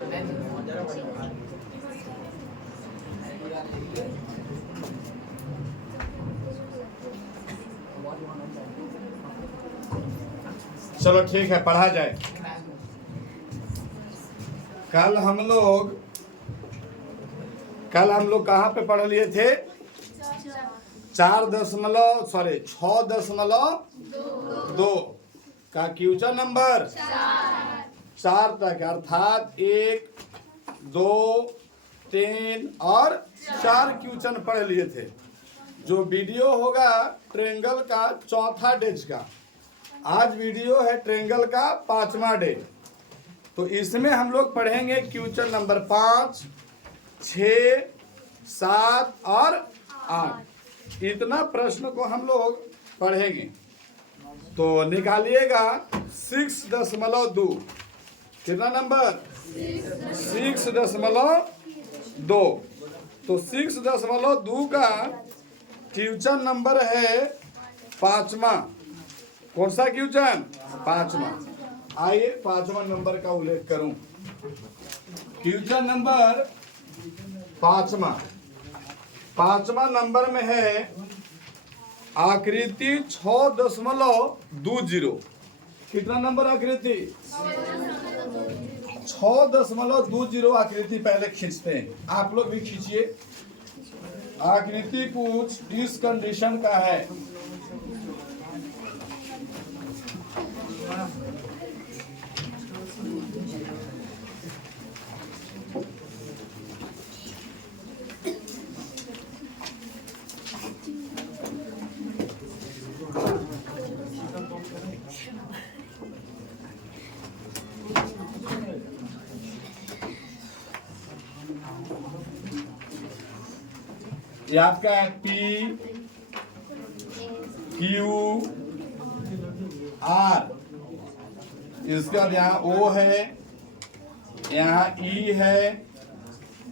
चलो ठीक है, पढ़ा जाए। कल हम लोग कहाँ पे पढ़ लिए थे? 6.2 का क्वेश्चन नंबर 4 तक, अर्थात 1, 2, 3 और 4 क्वेश्चन पढ़ लिए थे। जो वीडियो होगा ट्रायंगल का चौथा डेज का, आज वीडियो है ट्रायंगल का 5वां डे। तो इसमें हम लोग पढ़ेंगे क्वेश्चन नंबर 5, 6, 7 और 8। इतना प्रश्न को हम लोग पढ़ेंगे। तो निकालिएगा 6.2। कितना नंबर? 6.2। तो 6.2 का क्वेश्चन नंबर है 5वां। कौन सा क्वेश्चन? 5वां। आइए 5वां नंबर का उल्लेख करूं। क्वेश्चन नंबर 5वां नंबर में है आकृति 6.20। कितना नंबर आकृति? 6.20 आकृति पहले खींचते हैं। आप लोग भी खींचिए। आकृति कुछ इस कंडीशन का है। ये आपका है P, Q, R। इसके बाद यहाँ O है, यहाँ E है,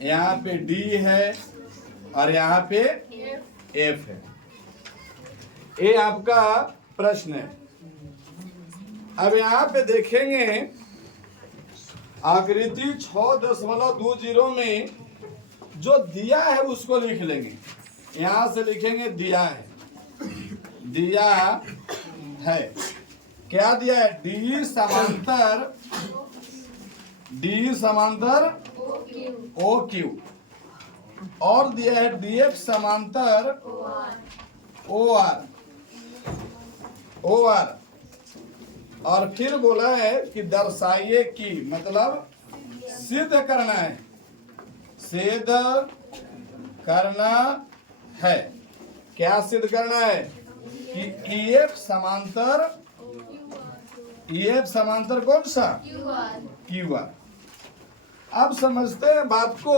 यहाँ पे D है और यहाँ पे F है। ये आपका प्रश्न है। अब यहाँ पे देखेंगे आकृति 6.20 में जो दिया है उसको लिख लेंगे। यहां से लिखेंगे दिया है। दिया है क्या दिया है? डी समांतर ओ क्यू और दिया है DF समांतर ओ आर। और फिर बोला है कि दर्शाइए कि, मतलब सिद्ध करना है। सिद्ध करना है। क्या सिद्ध करना है? कि EF समांतर कौन सा? QR। अब समझते हैं बात को।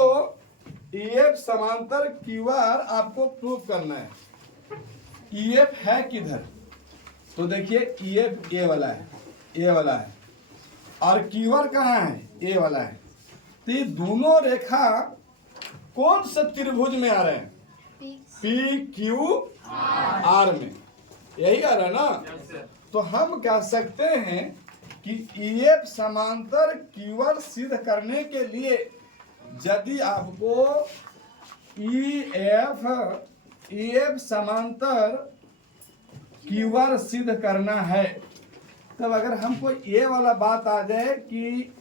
EF समांतर QR आपको प्रूव करना है। EF है किधर? तो देखिए EF ये वाला है, और QR कहाँ है? ये वाला है। तो ये दोनों रेखा कौन सा त्रिभुज में आ रहे हैं? PQR में। यही आ रहा है ना? तो हम कह सकते हैं कि EF समांतर QR सिद्ध करने के लिए यदि आपको EF समांतर QR सिद्ध करना है, तब अगर हमको ये वाला बात आ जाए कि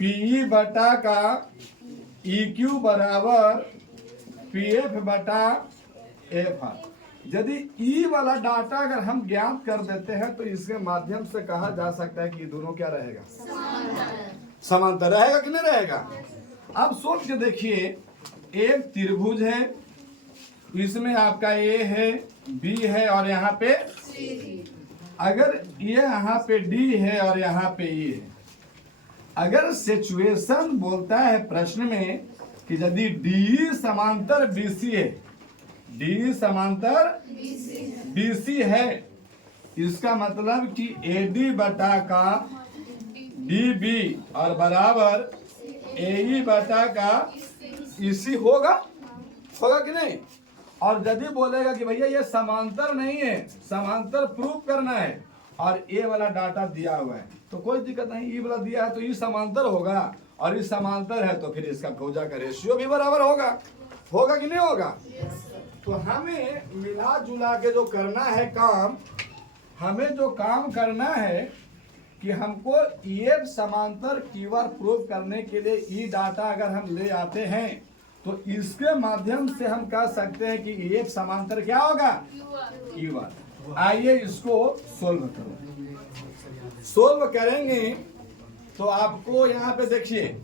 PE बटा का EQ बराबर PF बटा FR। यदि E वाला डाटा अगर हम ज्ञात कर देते हैं तो इसके माध्यम से कहा जा सकता है कि दोनों क्या रहेगा? समांतर रहेगा कि नहीं रहेगा? अब सोच के देखिए, एक त्रिभुज है, इसमें आपका A है, B है और यहाँ पे अगर ये यहाँ पे D है और यहाँ पे E है। अगर सिचुएशन बोलता है प्रश्न में कि यदि DE समांतर BC है, DE समांतर BC है, इसका मतलब कि AD बटा का DB और बराबर AE बटा का EC होगा कि नहीं? और यदि बोलेगा कि भैया ये समांतर नहीं है, समांतर प्रूफ करना है, और ये वाला डाटा दिया हुआ है, तो कोई दिक्कत नहीं, ई वाला दिया है तो ई समांतर होगा, और ई समांतर है तो फिर इसका भुजा का रेशियो भी बराबर होगा। होगा कि नहीं होगा? तो हमें मिला जुला के जो करना है काम, हमें जो काम करना है कि हमको EF समांतर क्यूआर प्रूव करने के लिए ई डाटा अगर हम ले आते हैं तो इसके माध्यम से हम कह सकते हैं कि EF समांतर क्या होगा? क्यूआर। आइए इसको सोल्व करो। सोल्व करेंगे तो आपको यहाँ पे देखिए,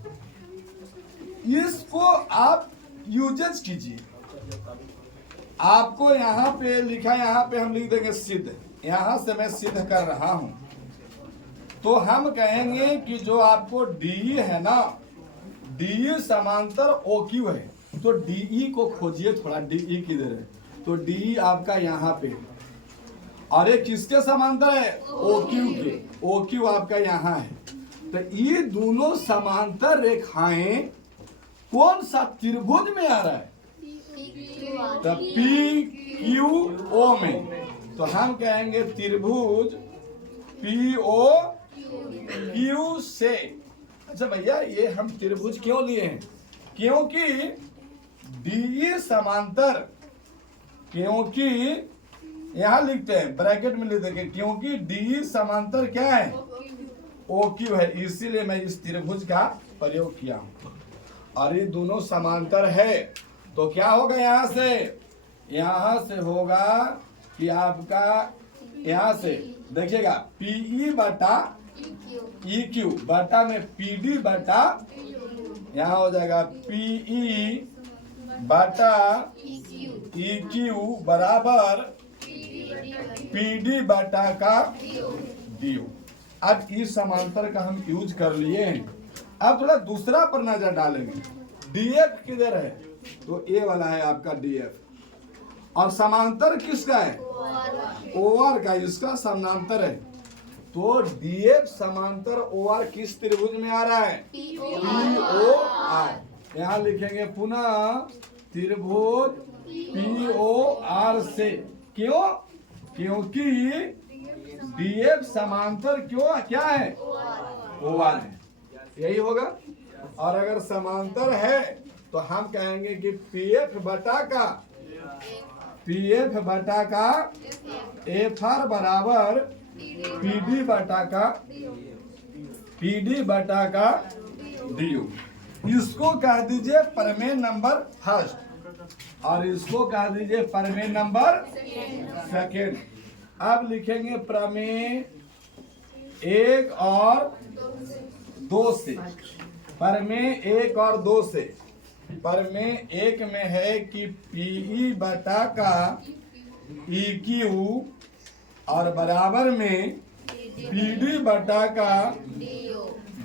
इसको आप यूजेस कीजिए। आपको यहाँ पे लिखा, यहाँ पे हम लिख देंगे सिद्ध, यहाँ से मैं सिद्ध कर रहा हूं। तो हम कहेंगे कि जो आपको DE है ना, DE समांतर OQ है, तो DE को खोजिए, थोड़ा DE किधर है? तो DE आपका यहाँ पे, और ये किसके समांतर है? OQ के। OQ आपका यहाँ है। तो ये दोनों समांतर रेखाएं कौन सा त्रिभुज में आ रहा है? तो PQO में। तो हम कहेंगे त्रिभुज POQ से। अच्छा भैया, ये हम त्रिभुज क्यों लिए हैं? क्योंकि DE समांतर, क्योंकि यहां लिखते हैं ब्रैकेट में लिख देंगे, क्योंकि DE समांतर क्या है? OQ है, इसीलिए मैं इस त्रिभुज का प्रयोग किया हूं। और ये दोनों समांतर है तो क्या होगा? यहां से होगा कि आपका यहां से देखिएगा PE बटा EQ बटा में PD बटा, यहाँ हो जाएगा PE बटा EQ बराबर PD बटा का DU। अब इस समांतर का हम यूज कर लिए हैं। अब थोड़ा दूसरा पर नजर डालेंगे। DF किधर है? तो ये वाला है आपका DF। और समांतर किसका है? OR का, इसका समांतर है। तो DF समांतर OR किस त्रिभुज में आ रहा है? POR। यहाँ लिखेंगे पुनः त्रिभुज POR से। क्यों? क्योंकि DF समांतर क्यों क्या है? OR है। यही होगा। और अगर समांतर है तो हम कहेंगे कि PF बटा का FR बराबर PD बटा का DU। इसको कह दीजिए प्रमेय नंबर फर्स्ट, और इसको कह दीजिए प्रमेय नंबर सेकेंड। अब लिखेंगे प्रमेय 1 और 2 से। प्रमेय 1 और 2 से। प्रमेय 1 में है कि PE बटा का EQ और बराबर में PD बटा का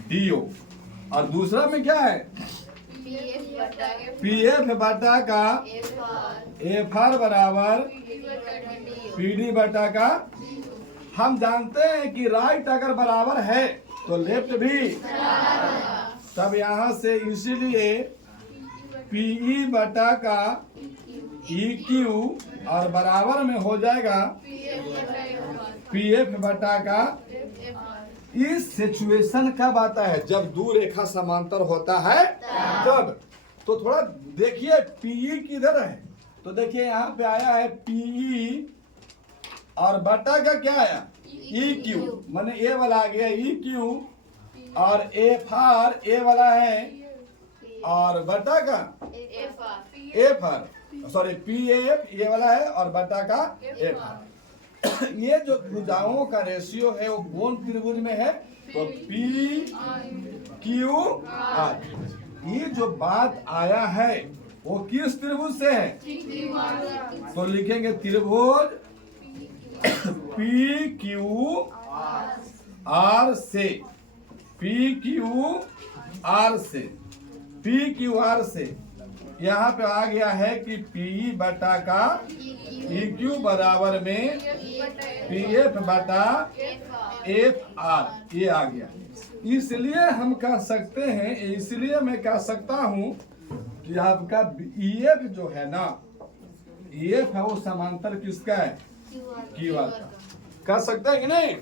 DO। और दूसरा में क्या है? PF बटा का FR बराबर PD बटा का। हम जानते हैं कि राइट अगर बराबर है तो लेफ्ट भी, तब यहां से इसीलिए PE बटा का EQ और बराबर में हो जाएगा PF बटा का। इस सिचुएशन कब आता है? जब दो रेखा समांतर होता है तब। तो थोड़ा देखिए PE किधर है? तो देखिए यहाँ पे आया है PE और बटा का क्या आया? EQ, माने ए वाला आ गया EQ, और FR ए वाला है, और बटा का FR, सॉरी PF ये वाला है, और बटा का FR। ये जो भुजाओं का रेशियो है वो कौन त्रिभुज में है? तो PQR। ये जो बात आया है वो किस त्रिभुज से है? तो लिखेंगे त्रिभुज PQR से। PQR से यहाँ पे आ गया है कि PE बटा का EQ बराबर में PF बटा FR, ये आ गया। इसलिए हम कह सकते हैं, इसलिए मैं कह सकता हूं कि आपका EF जो है ना, EF है वो समांतर किसका है? क्यूआर का। कर सकते हैं कि नहीं?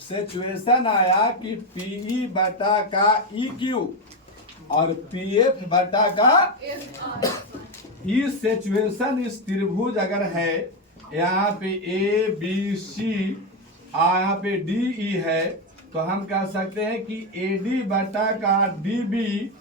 सिचुएशन आया कि पीई बटा का ई क्यू और पीएफ बटा का इस सिचुएशन, इस त्रिभुज अगर है, यहाँ पे ए बी सी यहाँ पे डी ई है, तो हम कह सकते हैं कि ए डी बटा का डी बी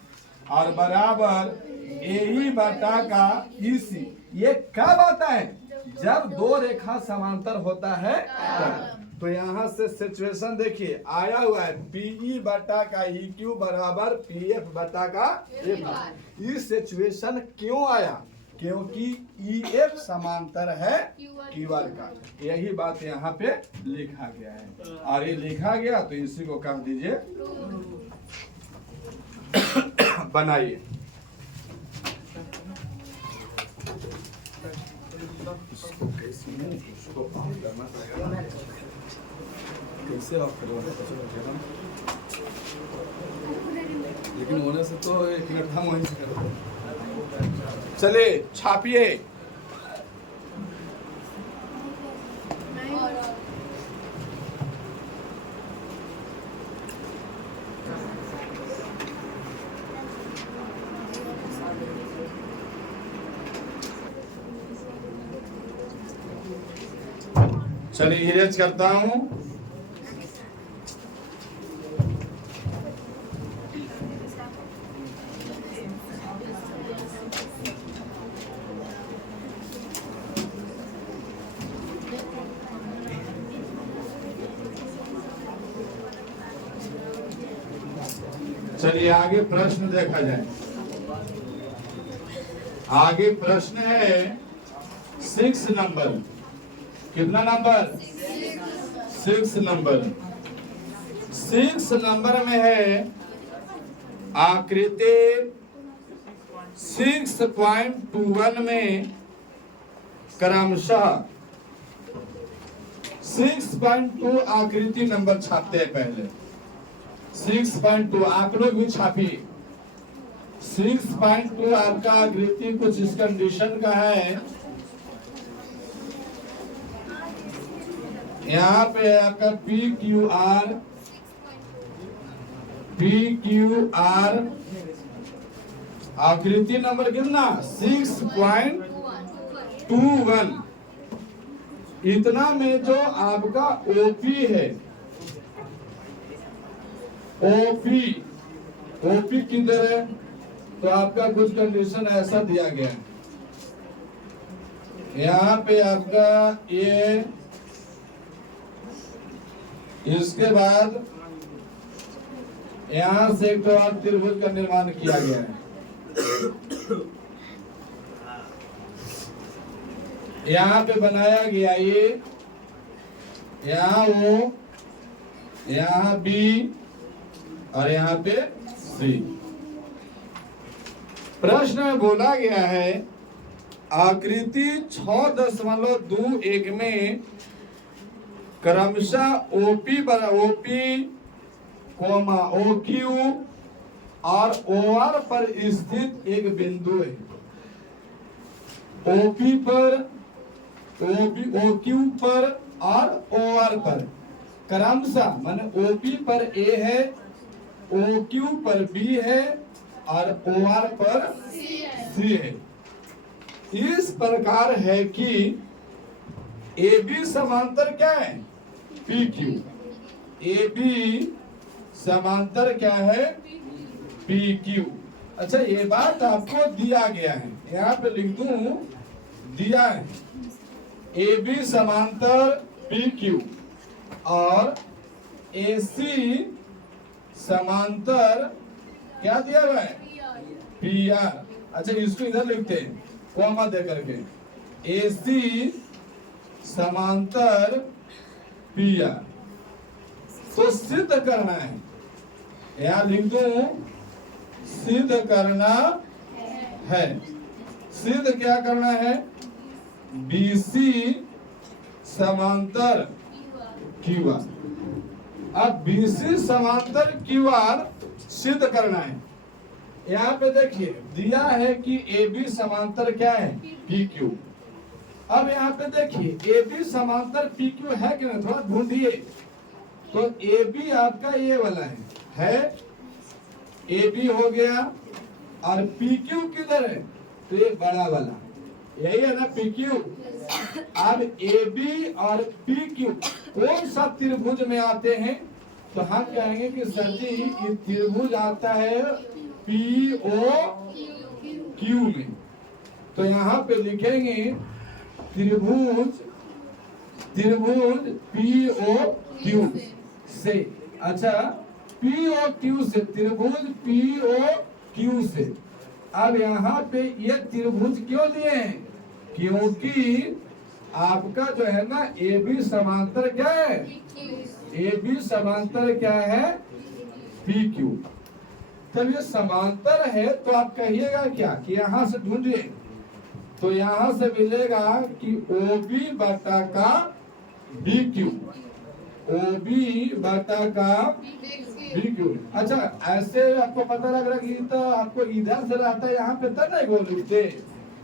और बराबर ए ई बटा का ई सी। ये कब आता है? जब दो रेखा समांतर होता है तब। तो यहाँ से सिचुएशन देखिए आया हुआ है पीई बटा का ई क्यू बराबर पीएफ बटा का एफ। ये सिचुएशन क्यों आया? क्योंकि ई एफ समांतर है क्यू आर का। यही बात यहाँ पे लिखा गया है, और ये लिखा गया तो इसी को कह दीजिए बनाइए। कैसे आप करवाना लेकिन होने से तो 1 मिनट हम वहीं से करते। चले छापिए। चलिए इरेज करता हूं। चलिए आगे प्रश्न देखा जाए। आगे प्रश्न है 6 नंबर। कितना नंबर? 6 नंबर। 6 नंबर में है आकृति 6.21 में क्रमशः 6.2 आकृति नंबर छापते हैं पहले। 6.2 आप लोग भी छापिए। 6.2 आपका आकृति कुछ इस कंडीशन का है। यहाँ पे आपका पी क्यू आर आकृति नंबर कितना? 6.21। इतना में जो आपका ओपी है, ओपी किधर है? तो आपका कुछ कंडीशन ऐसा दिया गया है। यहाँ पे आपका ये, इसके बाद यहां से एक और त्रिभुज का निर्माण किया गया है। यहाँ पे बनाया गया ये, यहाँ O, यहाँ B और यहाँ पे C। प्रश्न में बोला गया है आकृति 6.21 में क्रमशः ओपी कोमा OQ और OR पर स्थित एक बिंदु है। OP पर, OQ पर और OR पर क्रमशः, माने OP पर A है, OQ पर B है और OR पर C है। इस प्रकार है कि AB समांतर क्या है? PQ। AB समांतर क्या है? PQ। अच्छा, ये बात आपको दिया गया है, यहाँ पे लिख दूं, दिया है AB समांतर PQ और AC समांतर क्या दिया हुआ है? PR। अच्छा, इसको इधर लिखते हैं कॉमा दे करके, AC समांतर PR। तो सिद्ध करना है, यहाँ लिख दूं, सिद्ध करना है। सिद्ध क्या करना है? BC समांतर QR। अब BC समांतर QR सिद्ध करना है। यहाँ पे देखिए दिया है कि AB समांतर क्या है? PQ अब यहाँ पे देखिए ए बी समांतर पी क्यू है कि नहीं, थोड़ा ढूंढिए। तो ए बी आपका ये वाला है ए बी हो गया, और पी क्यू किधर है, तो ये बड़ा वाला यही है ना पी क्यू। अब ए बी और पी क्यू कौन सा त्रिभुज में आते हैं, तो हम कहेंगे कि सर जी ये त्रिभुज आता है पी ओ क्यू में। तो यहाँ पे लिखेंगे त्रिभुज पी ओ क्यू से। अच्छा, पी ओ क्यू से, त्रिभुज पी ओ क्यू से। अब यहाँ पे ये त्रिभुज क्यों लिए हैं, क्योंकि आपका जो है ना ए बी समांतर क्या है, ए बी समांतर क्या है, पी क्यू। जब ये समांतर है तो आप कहिएगा क्या कि यहाँ से ढूंढिए, तो यहाँ से मिलेगा कि ओ बी बटा का बी क्यू, ओ बी बटा का बी क्यू। अच्छा, ऐसे आपको पता लग रहा है कि तो आपको इधर से रहता है यहाँ पे तब नहीं बोलते,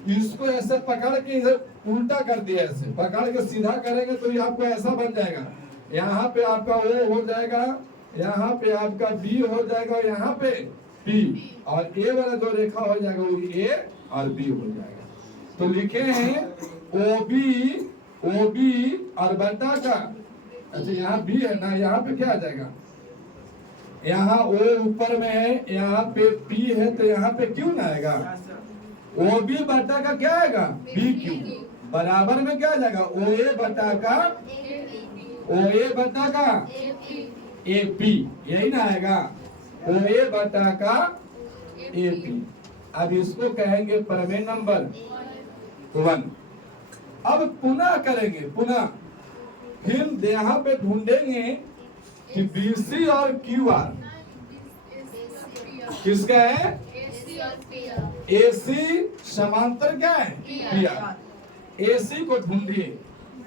इसको ऐसे पकड़ के इधर उल्टा कर दिया, ऐसे पकड़ के सीधा करेंगे तो ये आपको ऐसा बन जाएगा। यहाँ पे आपका ओ हो जाएगा, यहाँ पे आपका बी हो जाएगा, यहाँ पे पी, और ए वाला जो रेखा हो जाएगा वो ए और बी हो जाएगा। तो लिखे हैं ओ बी और बटा का, अच्छा यहाँ बी है ना, यहाँ पे क्या आ जाएगा, यहाँ ओ ऊपर में है, यहाँ पे पी है, तो यहाँ पे क्यों ना आएगा, ओ बी बटा का क्या आएगा, बी क्यू, बराबर में क्या आ जाएगा, ओ ए बटा का ए पी, यही ना आएगा, ओ ए बटा का ए पी। अब इसको कहेंगे प्रमेय नंबर 1। अब पुनः करेंगे, पुनः फिर यहाँ पे ढूंढेंगे कि बीसी और क्यू आर किसका है, एसी समांतर क्या है, पी आर। एसी को ढूंढिए,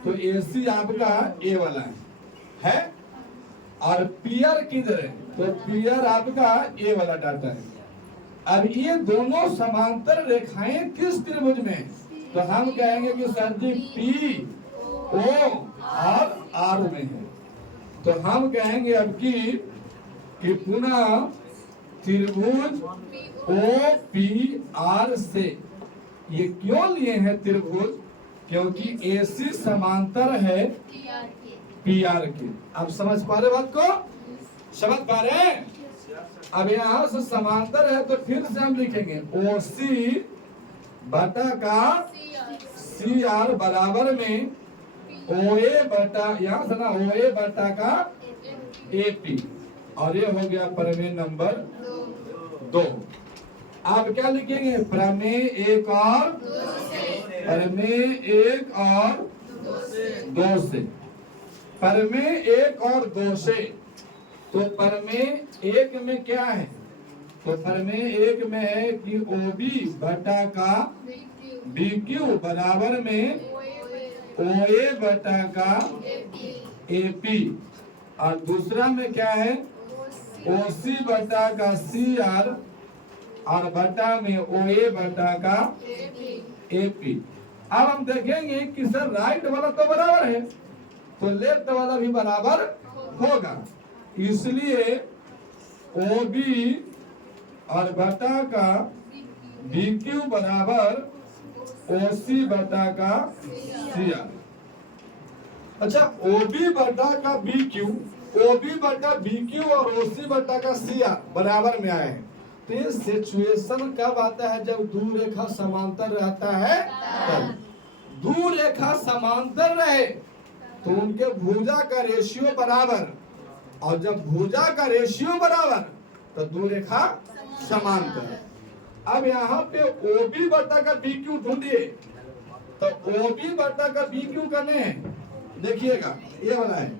तो एसी आपका ए वाला है, और पी आर किधर है, तो पी आर आपका ए वाला डाटा है। अब ये दोनों समांतर रेखाएं किस त्रिभुज में है, तो हम कहेंगे कि सर जी पी ओ और आर में है। तो हम कहेंगे अब कि पुनः त्रिभुज ओ पी आर से। ये क्यों लिए हैं त्रिभुज, क्योंकि एसी समांतर है पी आर के। आप समझ पा रहे बात को, समझ पा रहे। अब यहाँ से समांतर है तो फिर से हम लिखेंगे ओ सी बटा का सी आर बराबर में ओ ए बटा, यहाँ से ना ओ ए बटा का ए पी, और ये हो गया प्रमेय नंबर 2। आप क्या लिखेंगे, प्रमेय 1 और प्रमेय 1 और 2 से, प्रमेय 1 और 2 से। तो प्रमेय 1 में क्या है, तो प्रमेय 1 में है कि ओ बी बटा का बी क्यू बराबर में ओ ए बटा का ए पी, और दूसरा में क्या है, ओ सी बटा का सी आर, और बटा में ओ ए बटा का ए पी। अब हम देखेंगे कि सर राइट वाला तो बराबर है, तो लेफ्ट वाला भी बराबर होगा, इसलिए ओ बी और बटा का बी क्यू बराबर ओ सी बटा का सी आर। अच्छा, ओ बी बटा का बी क्यू, ओ बी बटा बी क्यू और ओ सी बटा का सी आर बराबर में आए हैं। तो ये सिचुएशन कब आता है, जब दो रेखा समांतर रहता है तब। दो रेखा समांतर रहे तो उनके भुजा का रेशियो बराबर, और जब भुजा का रेशियो बराबर तो दो रेखा समांतर। अब यहाँ पे ओ बी बटा का बी क्यू ढूंढिए, तो ओ बी बटा का बी क्यू करने हैं, देखिएगा ये वाला है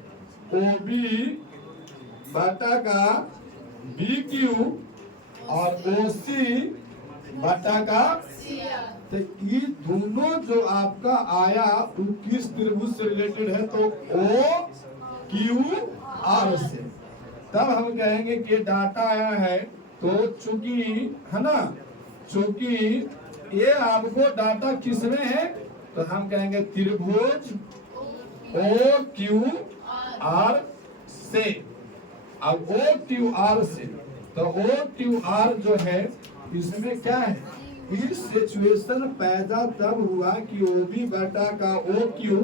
ओ बी बटा का बी क्यू और ओ सी बटा का, तो ये दोनों जो आपका आया वो किस त्रिभुज से रिलेटेड है, तो ओ क्यू आर से। तब हम कहेंगे कि डाटा आया है, तो चूंकि है ना, चूंकि ये आपको डाटा किस में है, तो हम कहेंगे त्रिभुज ओ क्यू आर से। अब ओ क्यू आर से, तो ओ क्यू आर जो है इसमें क्या है, इस सिचुएशन पैदा तब हुआ कि ओ बी बटा का ओ क्यू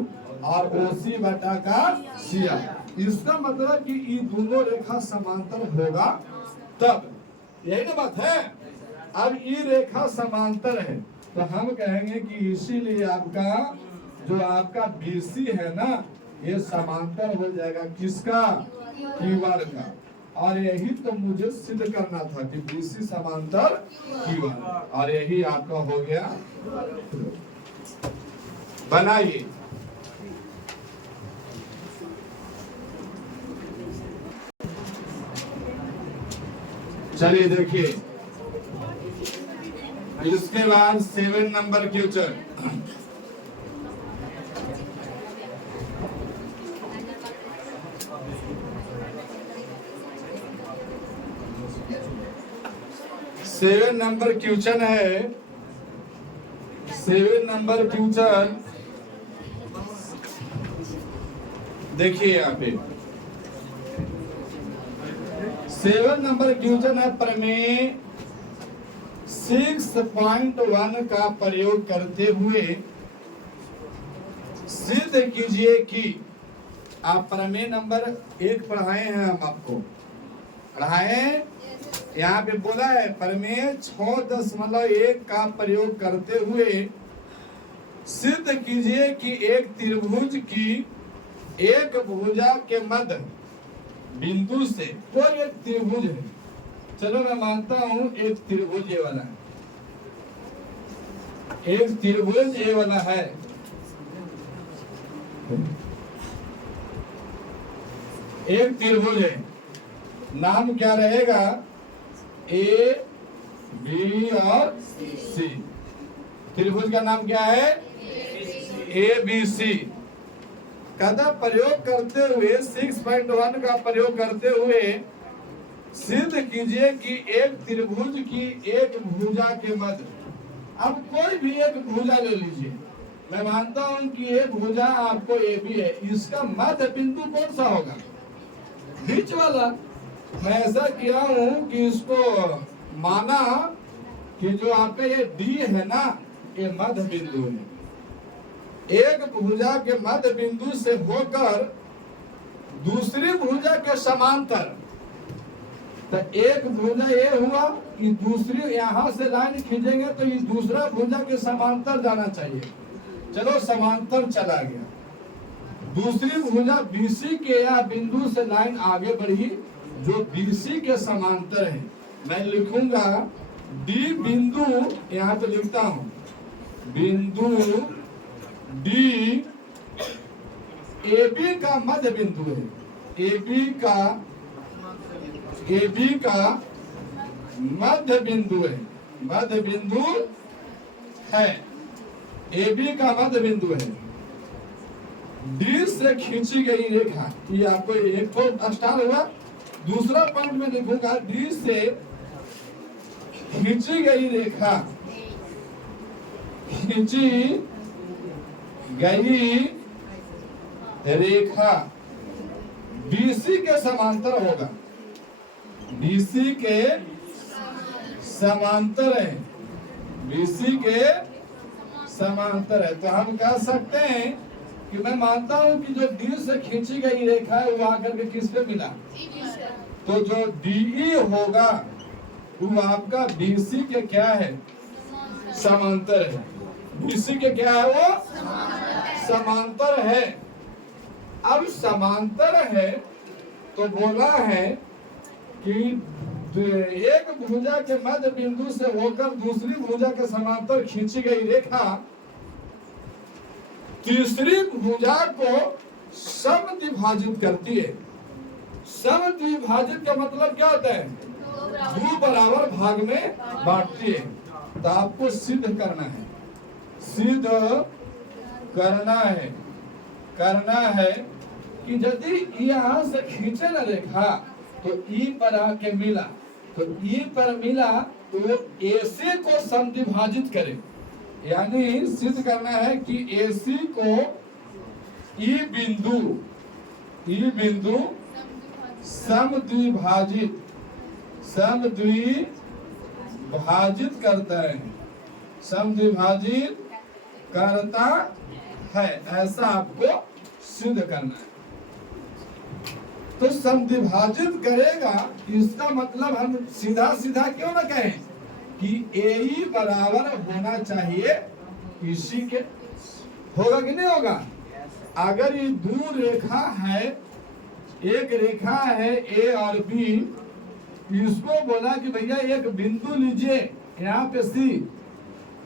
और ओ सी बटा का सी आर। इसका मतलब कि ये दोनों रेखा समांतर होगा तब, यही ना बात है। अब ये रेखा समांतर है तो हम कहेंगे कि इसीलिए आपका जो आपका बीसी है ना, ये समांतर हो जाएगा किसका, क्यूआर का। और यही तो मुझे सिद्ध करना था कि बीसी समांतर क्यूआर, और यही आपका हो गया। बनाइए, चलिए देखिए इसके बाद 7 number question. Seven number question है, 7 नंबर क्वेश्चन देखिए यहाँ पे 7 नंबर क्वेश्चन है, प्रमेय 6.1 का प्रयोग करते हुए सिद्ध कीजिए कि, आप प्रमेय नंबर 1 पढ़ाए हैं, हम आपको पढ़ाए, यहाँ पे बोला है प्रमेय 6.1 का प्रयोग करते हुए सिद्ध कीजिए कि एक त्रिभुज की एक भुजा के मध्य बिंदु से कोई एक त्रिभुज है। चलो मैं मानता हूं एक त्रिभुज ये वाला है, एक त्रिभुज ये वाला है, एक त्रिभुज है, नाम क्या रहेगा, ए बी और सी। त्रिभुज का नाम क्या है, ए बी सी। कदा प्रयोग करते हुए 6.1 का प्रयोग करते हुए सिद्ध कीजिए कि एक त्रिभुज की एक भुजा के मध्य। अब कोई भी एक भुजा ले लीजिए, मैं मानता हूं कि एक भुजा आपको ए बी है, इसका मध्य बिंदु कौन सा होगा, बीच वाला। मैं ऐसा किया हूं कि इसको माना कि जो आपका ये डी है ना, ये मध्य बिंदु है। एक भुजा के मध्य बिंदु से होकर दूसरी भुजा के समांतर, तो एक भुजा ये हुआ कि दूसरी यहां से लाइन खींचेंगे तो ये दूसरा भुजा के समांतर जाना चाहिए। चलो समांतर चला गया, दूसरी भुजा बीसी के या बिंदु से लाइन आगे बढ़ी जो बीसी के समांतर है। मैं लिखूंगा डी बिंदु, यहां पे लिखता हूं बिंदु डी ए बी का मध्य बिंदु है, ए बी का मध्य बिंदु है, मध्य बिंदु है, ए बी का मध्य बिंदु है। डी से खींची गई रेखा, ये आपको एक तो स्टार हुआ, दूसरा पॉइंट में लिखूंगा डी से खींची गई रेखा, खींची गई रेखा बीसी के समांतर होगा, बीसी के समांतर है, बीसी के समांतर है। तो हम कह सकते हैं कि मैं मानता हूं कि जो डी से खींची गई रेखा है वो आकर के किस पे मिला, तो जो डीई होगा वो आपका बीसी के क्या है, समांतर है। बीसी के क्या है, वो समांतर है। अब समांतर है तो बोला है कि एक भुजा के मध्य बिंदु से होकर दूसरी भुजा के समांतर खींची गई रेखा तीसरी भुजा को समद्विभाजित करती है। समद्विभाजित का मतलब क्या होता है, दो बराबर भाग में बांटती है। तो आपको सिद्ध करना है, सिद्ध करना है कि यदि यहाँ से खींचे ना रेखा तो ई पर आके मिला, तो ई पर मिला तो ए से को समद्विभाजित करे, यानी सिद्ध करना है कि AC को ई बिंदु समद्विभाजित करता है, समद्विभाजित करता है, ऐसा आपको सिद्ध करना है। तो समद्विभाजित करेगा, इसका मतलब हम सीधा सीधा क्यों ना कहें कि AE बराबर होना चाहिए इसी के। होगा कि नहीं होगा? अगर ये दो रेखा है, एक रेखा है A और B, इसको बोला कि भैया एक बिंदु लीजिए यहाँ पे C,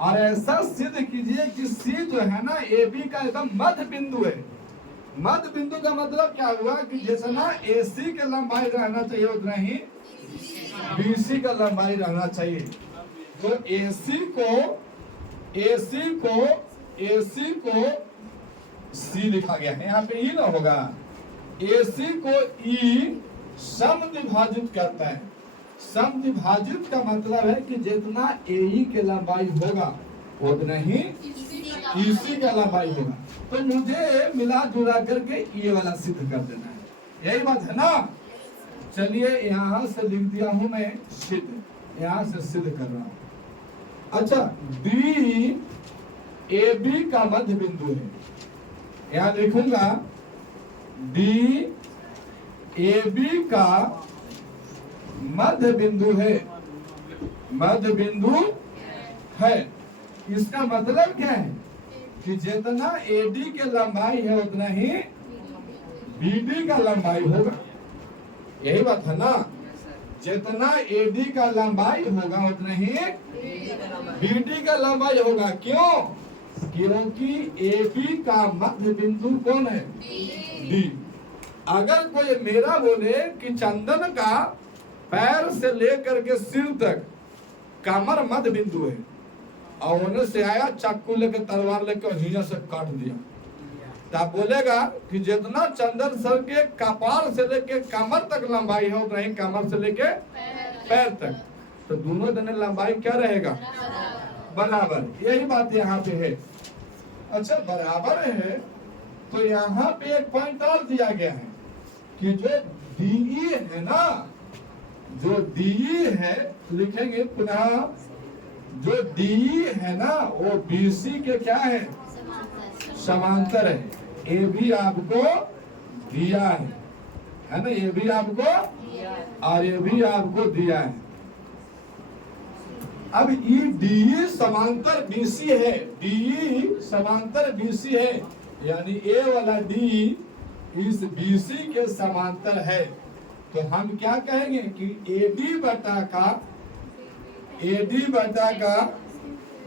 और ऐसा सिद्ध कीजिए कि C जो है ना AB का एकदम मध्य बिंदु है। मध्य बिंदु का मतलब क्या हुआ कि जितना AC का लंबाई रहना चाहिए उतना ही BC का लंबाई रहना चाहिए। तो AC को C लिखा गया है, यहाँ पे E ना होगा। AC को E समद्विभाजित करता है। समद्विभाजित का मतलब है कि जितना AE के लंबाई होगा उतना ही EC का लंबाई होगा। तो मुझे मिला जुला करके ये वाला सिद्ध कर देना है, यही बात है ना। चलिए यहाँ से लिख दिया हूं मैं सिद्ध, यहाँ से सिद्ध कर रहा हूं। अच्छा, D AB का मध्य बिंदु है, यहाँ लिखूंगा D AB का मध्य बिंदु है, मध्य बिंदु है। इसका मतलब क्या है कि जितना AD के लंबाई है उतना ही BD का लंबाई होगा, यही बात है ना। जितना AD का लंबाई होगा उतना ही BD का लंबाई होगा। क्यों? क्योंकि AB का मध्य बिंदु कौन है? D। अगर कोई मेरा बोले कि चंदन का पैर से लेकर के सिर तक कमर मध्य बिंदु है, और उन्हें से आया चाकू लेके तलवार लेके हिया से काट दिया, तो आप बोलेगा कि जितना चंदन सर के कपार से लेके कमर तक लंबाई है उतना ही कमर से लेके पैर तक, तो दोनों जने लंबाई क्या रहेगा? बराबर। यही बात यहाँ पे है। अच्छा, बराबर है तो यहाँ पे एक पॉइंट और दिया गया है कि जो DE है ना, जो DE है, लिखेंगे पुनः, जो DE है ना वो BC के क्या है? समांतर है। ये भी आपको दिया है ना, ये भी आपको और ये भी आपको दिया है। अब ये DE समांतर BC है, DE समांतर BC है, यानी A वाला D इस BC के समांतर है। तो हम क्या कहेंगे कि AD बटा का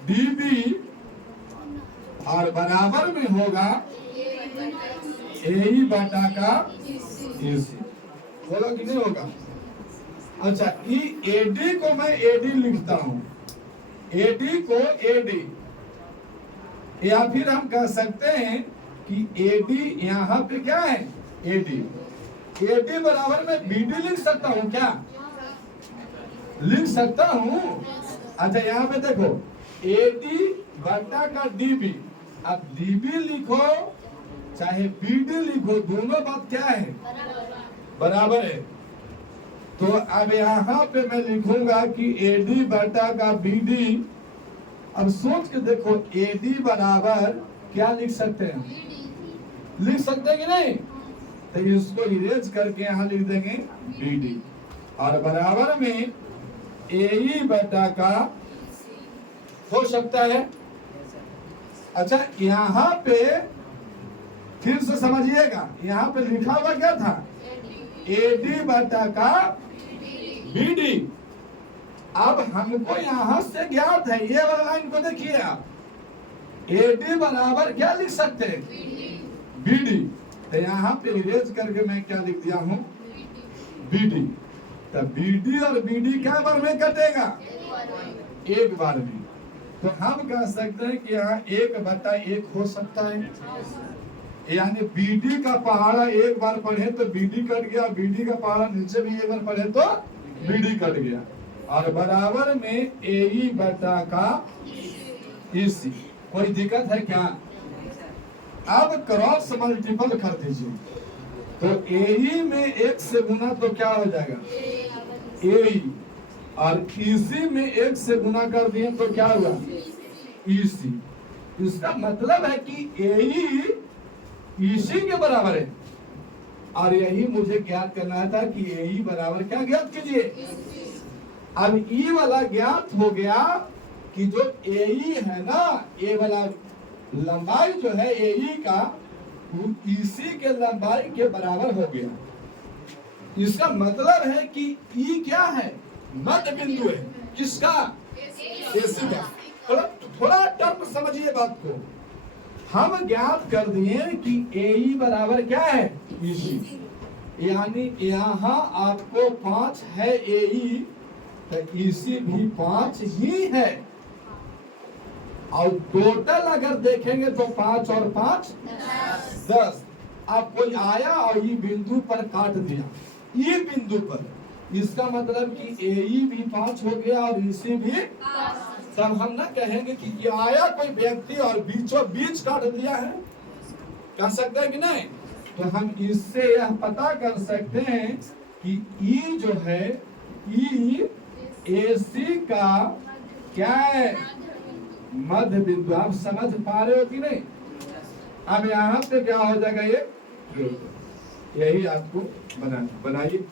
DB और बराबर में होगा AE बटा का AC। होगा कि नहीं होगा? अच्छा, AD को मैं AD लिखता हूं, AD को AD, या फिर हम कह सकते हैं कि AD यहाँ पे क्या है? AD बराबर में BD लिख सकता हूँ क्या? लिख सकता हूँ। अच्छा, यहाँ पे देखो AD बटा का DB, अब DB लिखो चाहे BD लिखो, दोनों बात क्या है? बराबर है। तो अब यहाँ पे मैं लिखूंगा कि AD बटा का BD। अब सोच के देखो, AD बराबर क्या लिख सकते हैं? लिख सकते हैं कि नहीं? तो इसको इरेज करके यहाँ लिख देंगे BD, और बराबर में AE बटा का हो सकता है। अच्छा, यहाँ पे फिर से समझिएगा, यहाँ पे लिखा हुआ क्या था? AD बटा का BD। अब हमको यहाँ से ज्ञात है, ये वाला लाइन को देखिए आप, AD बराबर क्या लिख सकते हैं? BD। तो यहाँ पे इरेज करके मैं क्या लिख दिया हूँ? BD। तो BD और BD क्या बार में कटेगा? एक बार में। तो हम कह सकते हैं कि यहाँ 1/1 हो सकता है, यानी BD का पहाड़ा एक बार पढ़े तो BD कट गया, BD का पहाड़ा नीचे भी एक बार पढ़े तो BD कट गया, और बराबर में AE बटा का EC। कोई दिक्कत है क्या? अब क्रॉस मल्टीपल कर दीजिए, तो AE में 1 से गुना तो क्या हो जाएगा? AE, और EC में 1 से गुना कर दिए तो क्या हुआ? EC। इसका मतलब है कि AE EC के बराबर है, और यही मुझे ज्ञात करना था कि AE बराबर क्या ज्ञात कीजिए। अब E वाला ज्ञात हो गया कि जो AE है ना, A वाला लंबाई जो है AE का, वो EC के लंबाई के बराबर हो गया। इसका मतलब है कि E क्या है? मध्य बिंदु है। किसका? AC का। थोड़ा टर्म समझिए बात को। हम ज्ञात कर दिए कि AE बराबर क्या है? EC। यानी यहाँ आपको 5 है AE, तो EC भी 5 ही है, और टोटल अगर देखेंगे तो 5 और 5 10। अब कोई आया और ये बिंदु पर काट दिया, ये बिंदु पर, इसका मतलब कि AE भी 5 हो गया और EC भी। तब हम ना कहेंगे कि ये आया कोई व्यक्ति और बीचों बीच काट दिया है, कह सकते हैं कि नहीं? तो हम इससे यह पता कर सकते हैं कि E जो है, E AC का क्या है? मध्य बिंदु। आप समझ पा रहे हो कि नहीं? अब यहाँ से क्या हो जाएगा? ये यही आपको बनाइए।